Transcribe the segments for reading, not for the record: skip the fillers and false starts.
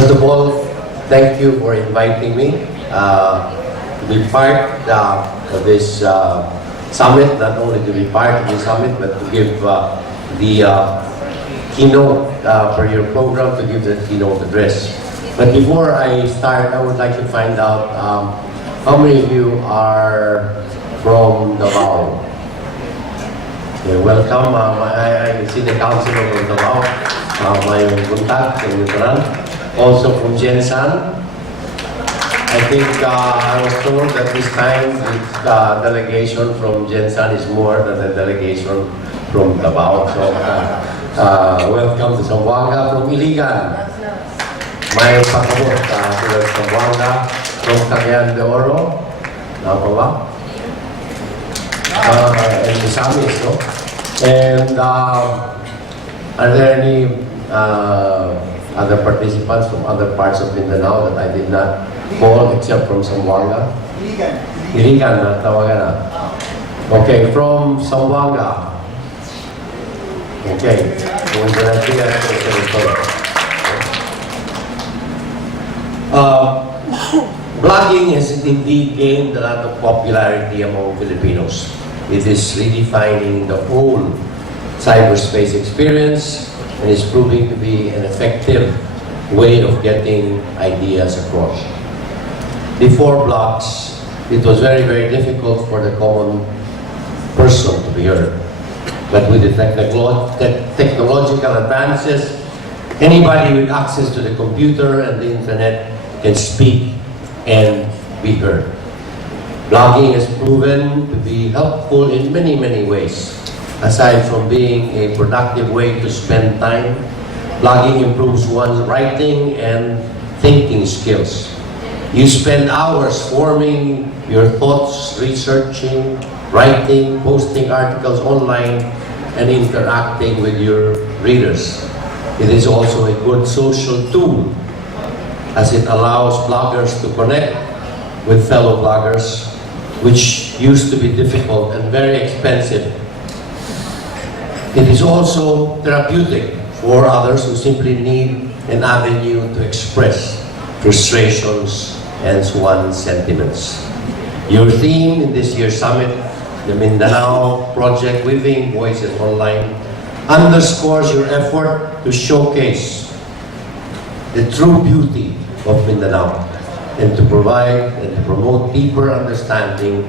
First of all, thank you for inviting me to be part of this summit, not only to be part of this summit, but to give the keynote for your program, to give the keynote address. But before I start, I would like to find out how many of you are from Davao? Okay, welcome. I see the councilor from Davao, my contact from Luzon, also from Jensan. I think I was told that this time the delegation from Jensan is more than the delegation from Davao. So welcome to Zamboanga from Iligan. May pagkabot sila Zamboanga from Cagayan de Oro. Napawa? And Misamis, no? And are there any other participants from other parts of Mindanao that I did not call except from Zamboanga? Iligan na, tawagan na. Okay, from Zamboanga. Okay. Blogging has indeed gained a lot of popularity among Filipinos. It is redefining the whole cyberspace experience and is proving to be an effective way of getting ideas across. Before blogs, it was very, very difficult for the common person to be heard. But with the technological advances, anybody with access to the computer and the internet can speak and be heard. Blogging has proven to be helpful in many, many ways. Aside from being a productive way to spend time, blogging improves one's writing and thinking skills. You spend hours forming your thoughts, researching, writing, posting articles online, and interacting with your readers. It is also a good social tool as it allows bloggers to connect with fellow bloggers, which used to be difficult and very expensive. It is also therapeutic for others who simply need an avenue to express frustrations and one's sentiments. Your theme in this year's summit, the Mindanao Project Weaving Voices Online, underscores your effort to showcase the true beauty of Mindanao and to provide and to promote deeper understanding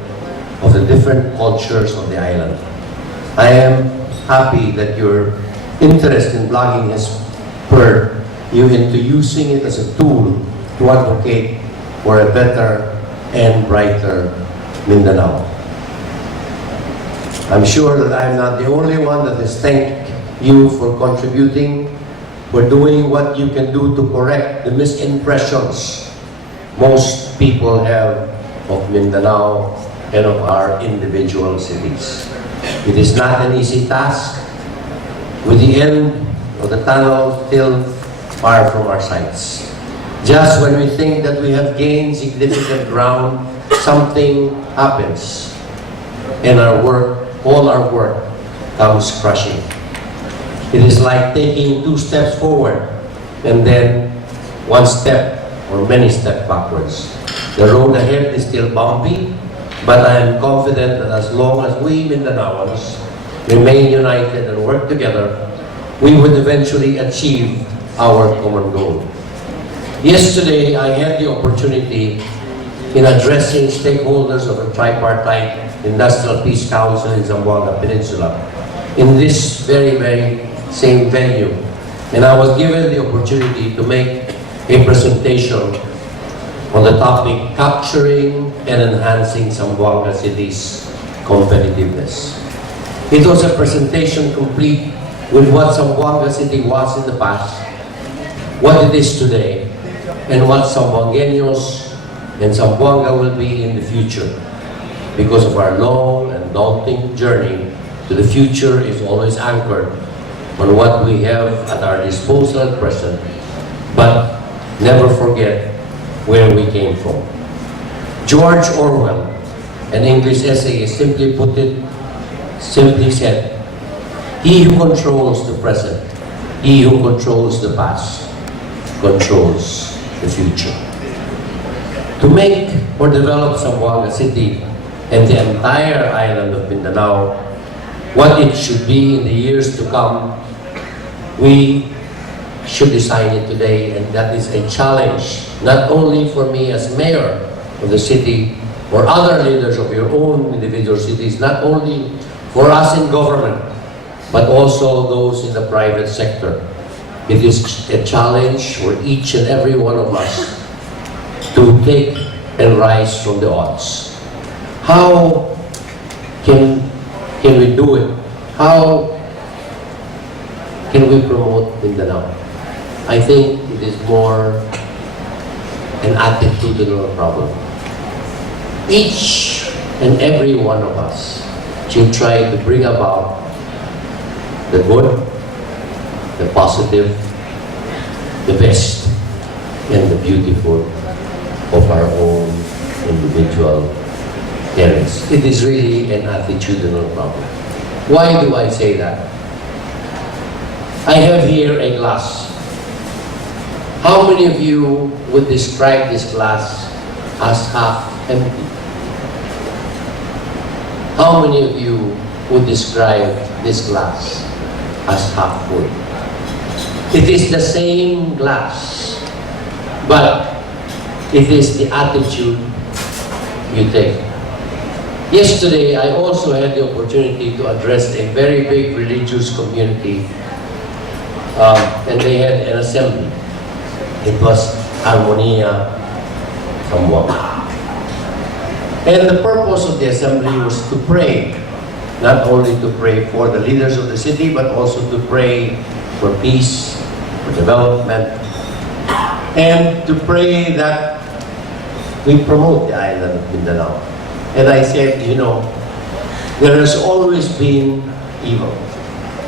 of the different cultures of the island. I am happy that your interest in blogging has spurred you into using it as a tool to advocate for a better and brighter Mindanao. I'm sure that I'm not the only one that has thanked you for contributing, for doing what you can do to correct the misimpressions most people have of Mindanao and of our individual cities. It is not an easy task, with the end of the tunnel still far from our sights. Just when we think that we have gained significant ground, something happens, and all our work comes crushing. It is like taking 2 steps forward and then 1 step or many steps backwards. The road ahead is still bumpy, but I am confident that as long as we Mindanaoans remain united and work together, we would eventually achieve our common goal. Yesterday, I had the opportunity in addressing stakeholders of the tripartite Industrial Peace Council in Zamboanga Peninsula in this very, very same venue. And I was given the opportunity to make a presentation on the topic capturing and enhancing Zamboanga City's competitiveness. It was a presentation complete with what Zamboanga City was in the past, what it is today, and what Zamboangueños and Zamboanga will be in the future. Because of our long and daunting journey to the future is always anchored on what we have at our disposal at present, but never forget where we came from. George Orwell, an English essayist, simply said, "He who controls the present, he who controls the past." controls the future. To make or develop Zamboanga City and the entire island of Mindanao what it should be in the years to come, we should design it today, and that is a challenge not only for me as mayor of the city or other leaders of your own individual cities, not only for us in government, but also those in the private sector. It is a challenge for each and every one of us to take and rise from the odds. How can we do it? How can we promote Mindanao? I think it is more an attitudinal problem. Each and every one of us should try to bring about the good, the positive, the best, and the beautiful of our own individual areas. It is really an attitudinal problem. Why do I say that? I have here a glass. How many of you would describe this glass as half empty? How many of you would describe this glass as half full? It is the same glass, but it is the attitude you take. Yesterday, I also had the opportunity to address a very big religious community, and they had an assembly. It was Harmonia Zamboanga. And the purpose of the assembly was to pray, not only to pray for the leaders of the city, but also to pray for peace, for development, and to pray that we promote the island of Mindanao. And I said, you know, there has always been evil.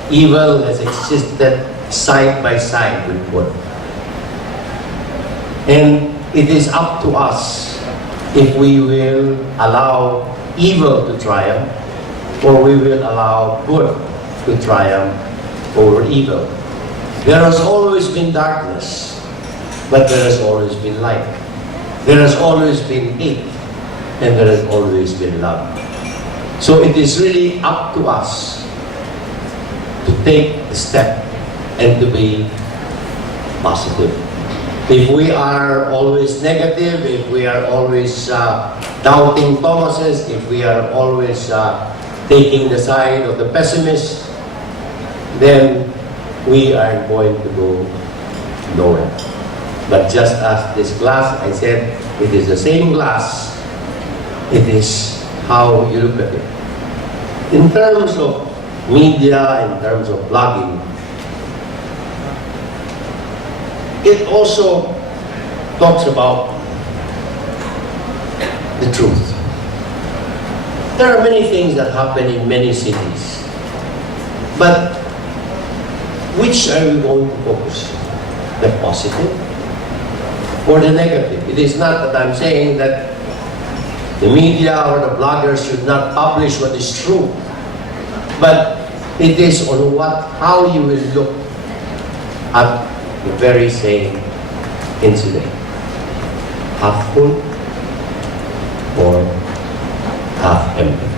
Evil has existed side by side with good. And it is up to us if we will allow evil to triumph or we will allow good to triumph over evil. There has always been darkness, but there has always been light. There has always been hate, and there has always been love. So it is really up to us to take the step and to be positive. If we are always negative, if we are always doubting Thomases, if we are always taking the side of the pessimist, then we are going to go nowhere. But just as this glass, I said, it is the same glass. It is how you look at it. In terms of media, in terms of blogging, it also talks about the truth. There are many things that happen in many cities, but which are we going to focus? The positive or the negative? It is not that I'm saying that the media or the bloggers should not publish what is true, but it is on how you will look at the very same incident. Half full or half empty.